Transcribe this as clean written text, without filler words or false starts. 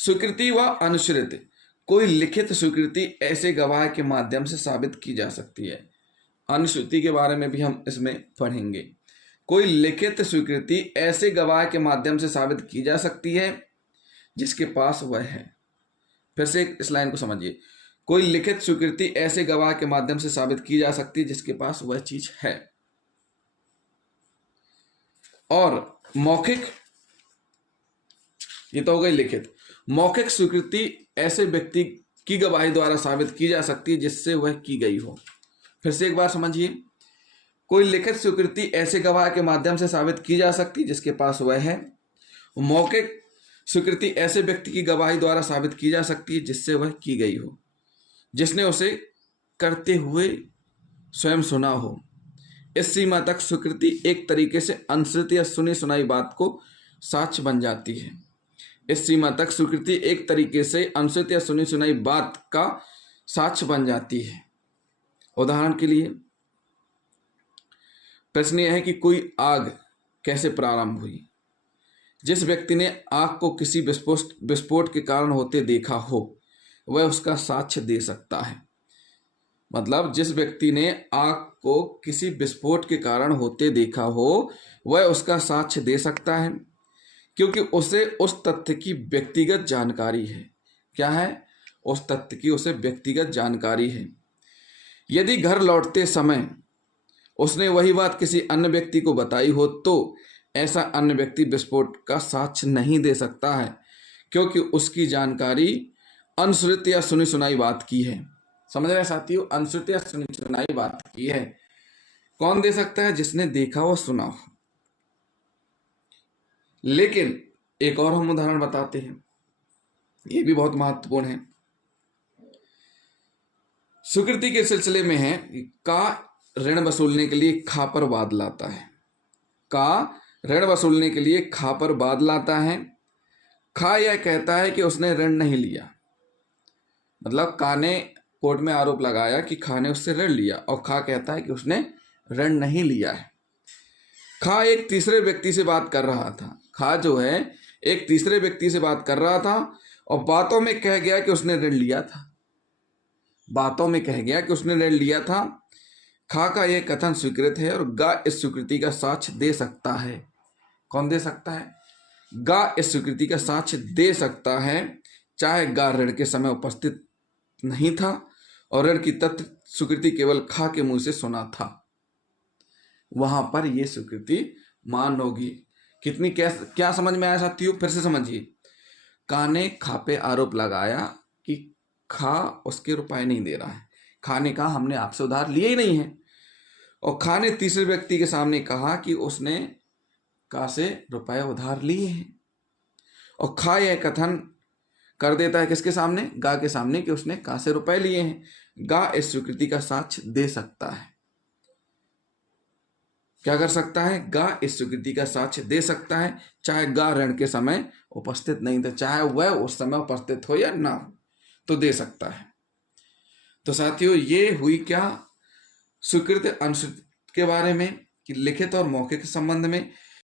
स्वीकृति व अनुश्रित, कोई लिखित स्वीकृति ऐसे गवाह के माध्यम से साबित की जा सकती है। अनुश्रुति के बारे में भी हम इसमें पढ़ेंगे। कोई लिखित स्वीकृति ऐसे गवाह के माध्यम से साबित की जा सकती है जिसके पास वह है। फिर से इस लाइन को समझिए। कोई लिखित स्वीकृति ऐसे गवाह के माध्यम से साबित की जा सकती है जिसके पास वह चीज है। और मौखिक, ये तो हो गई लिखित। मौखिक स्वीकृति ऐसे व्यक्ति की गवाही द्वारा साबित की जा सकती है जिससे वह की गई हो। फिर से एक बार समझिए। कोई लिखित स्वीकृति ऐसे गवाह के माध्यम से साबित की जा सकती है जिसके पास वह है। मौखिक स्वीकृति ऐसे व्यक्ति की गवाही द्वारा साबित की जा सकती है जिससे वह की गई हो, जिसने उसे करते हुए स्वयं सुना हो। इस सीमा तक स्वीकृति एक तरीके से अनुश्रुति या सुनी सुनाई बात को साक्ष्य बन जाती है। इस सीमा तक स्वीकृति एक तरीके से अनुश्रुति या सुनी सुनाई बात का साक्ष्य बन जाती है। उदाहरण के लिए प्रश्न यह है कि कोई आग कैसे प्रारंभ हुई। जिस व्यक्ति ने आग को किसी विस्फोट के कारण होते देखा हो वह उसका साक्ष्य दे सकता है। मतलब जिस व्यक्ति ने आग को किसी विस्फोट के कारण होते देखा हो वह उसका साक्ष्य दे सकता है, क्योंकि उसे उस तथ्य की व्यक्तिगत जानकारी है। क्या है? उस तथ्य की उसे व्यक्तिगत जानकारी है। यदि घर लौटते समय उसने वही बात किसी अन्य व्यक्ति को बताई हो तो ऐसा अन्य व्यक्ति विस्फोट का साक्ष्य नहीं दे सकता है, क्योंकि उसकी जानकारी अनुश्रुत या सुनी सुनाई बात की है। समझ रहे साथियों? अनुश्रुत या सुनी सुनाई बात की है। कौन दे सकता है? जिसने देखा हो, सुना हो। लेकिन एक और हम उदाहरण बताते हैं, ये भी बहुत महत्वपूर्ण है। स्वीकृति के सिलसिले में है का ऋण वसूलने के लिए खा पर वाद लाता है। का ऋण वसूलने के लिए खा पर वाद लाता है। खा यह कहता है कि उसने ऋण नहीं लिया। मतलब का ने कोर्ट में आरोप लगाया कि खा ने उससे ऋण लिया और खा कहता है कि उसने ऋण नहीं लिया है। खा एक तीसरे व्यक्ति से बात कर रहा था। खा जो है एक तीसरे व्यक्ति से बात कर रहा था और बातों में कह गया कि उसने ऋण लिया था। बातों में कह गया कि उसने ऋण लिया था। खा का यह कथन स्वीकृत है और गा इस स्वीकृति का साक्ष्य दे सकता है। कौन दे सकता है? गा इस स्वीकृति का साक्ष्य दे सकता है, चाहे गा ऋण के समय उपस्थित नहीं था और ऋण की तथ्य स्वीकृति केवल खा के मुंह से सुना था। वहां पर यह स्वीकृति मान होगी। कितनी क्या समझ में आया साथियों? फिर से समझिए। का ने खा पे आरोप लगाया कि खा उसके रुपए नहीं दे रहा है। खा ने कहा हमने आपसे उधार लिए ही नहीं है, और खा ने तीसरे व्यक्ति के सामने कहा कि उसने का से रुपए उधार लिए हैं। और खा यह कथन कर देता है किसके सामने? गा के सामने, कि उसने का से रुपए लिए हैं। गा इस स्वीकृति का साक्ष्य दे सकता है। क्या कर सकता है? गा इस स्वीकृति का साक्ष्य दे सकता है, चाहे गा ऋण के समय उपस्थित नहीं था, चाहे वह उस समय उपस्थित हो या ना हो, तो दे सकता है। तो साथियों, ये हुई क्या? स्वीकृत अनुश्रुत के बारे में कि लिखित और मौखिक संबंध में